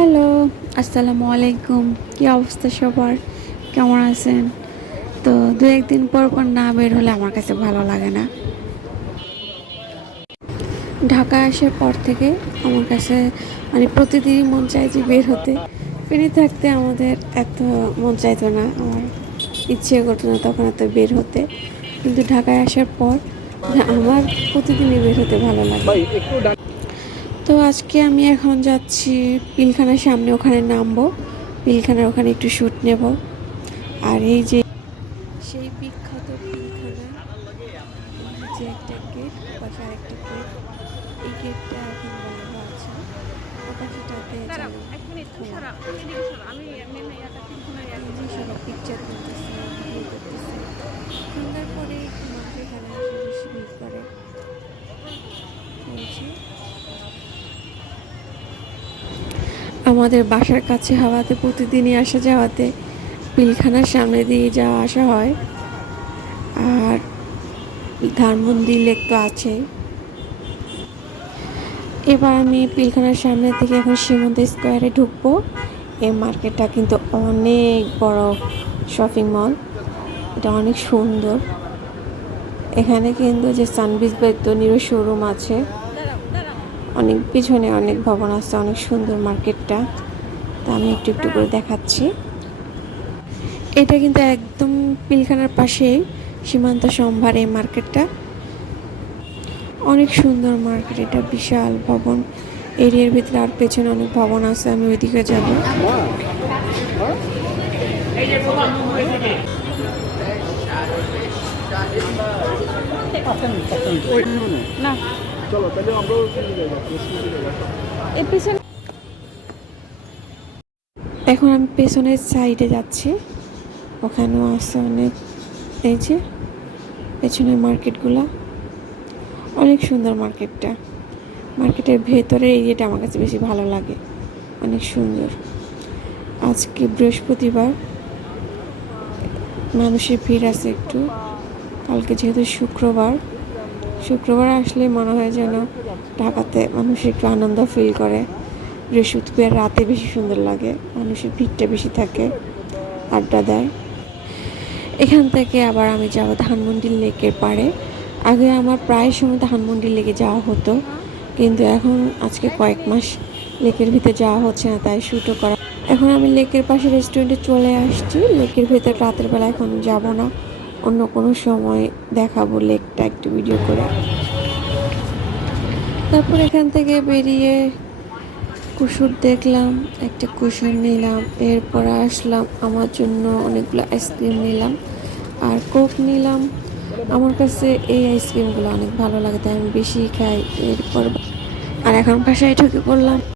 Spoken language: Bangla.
হ্যালো, আসসালামু আলাইকুম। কি অবস্থা সবার? কেমন আছেন? তো দু একদিন পর পর না বের হলে আমার কাছে ভালো লাগে না। ঢাকা আসার পর থেকে আমার কাছে মানে প্রতিদিনই মন চাই যে বের হতে। ফিরে থাকতে আমাদের এত মন চাইতো না, আমার ইচ্ছে করতো না তখন এত বের হতে। কিন্তু ঢাকায় আসার পর, আমার প্রতিদিনই বের হতে ভালো লাগে। তো আজকে আমি এখন যাচ্ছি পিলখানার সামনে ওখানে নামবো। পিলখানার ওখানে একটু শ্যুট নেব। আর এই যে সেই বিখ্যাত পিলখানা যে একটা গেট পাশে আরেকটা গেট এই গেটটা এখন বন্ধ আছে। ওপাশেটাতে আমাদের বাসার কাছে হওয়াতে, প্রতিদিনই আসা যাওয়াতে পিলখানার সামনে দিয়ে যাওয়া আসা হয়। আর ধানমন্ডি লেক তো আছে। এবার আমি পিলখানার সামনে থেকে এখন সীমন্ত স্কোয়ারে ঢুকবো। এই মার্কেটটা কিন্তু অনেক বড় শপিং মল এটা অনেক সুন্দর। এখানে কিন্তু যে সানবিজ বেতনিরও শোরুম আছে। অনেক পিছনে অনেক ভবন আছে অনেক সুন্দর মার্কেটটা। তা আমি একটু একটু করে দেখাচ্ছি। এটা কিন্তু একদম পিলখানার পাশেই সীমান্ত সম্ভার এই মার্কেটটা। অনেক সুন্দর মার্কেট এটা বিশাল ভবন। এরিয়ার ভিতরে আর পেছনে অনেক ভবন আছে আমি ওইদিকে যাব। না, চলো, তাহলে আমরাও এখন আমি পেছনের সাইডে যাচ্ছি। ওখানেও আছে অনেক এই যে, পেছনের মার্কেটগুলো অনেক সুন্দর মার্কেটটা মার্কেটের ভেতরের এরিয়াটা আমার কাছে বেশি ভালো লাগে। অনেক সুন্দর। আজকে বৃহস্পতিবার। মানুষের ভিড় আছে একটু। কালকে যেহেতু শুক্রবার। শুক্রবার আসলে মনে হয় যেন ঢাকাতে মানুষ একটু আনন্দ ফিল করে। বৃহস্পতিবার রাতে বেশি সুন্দর লাগে, মানুষের ভিড়টা বেশি থাকে, আড্ডা দেয়। এখান থেকে আবার আমি যাব ধানমন্ডি লেকের পাড়ে। আগে আমার প্রায় সময় ধানমন্ডি লেকে যাওয়া হতো, কিন্তু এখন আজকে কয়েক মাস লেকের ভিতরে যাওয়া হচ্ছে না, তাই শ্যুটও করা এখন আমি লেকের পাশে রেস্টুরেন্টে চলে আসছি। লেকের ভেতর রাতের বেলা এখন যাব না। অন্য কোনো সময় দেখাবো লেকটা একটু ভিডিও করে। তারপর এখান থেকে বেরিয়ে কুসুর দেখলাম, একটা কুসুর নিলাম, এরপর আসলাম, আমার জন্য অনেকগুলো আইসক্রিম নিলাম আর কোক নিলাম। আমার কাছে এই আইসক্রিমগুলো অনেক ভালো লাগে, তাই আমি বেশি খাই। এরপর আর এখন বাসায় ঢুকে পড়লাম।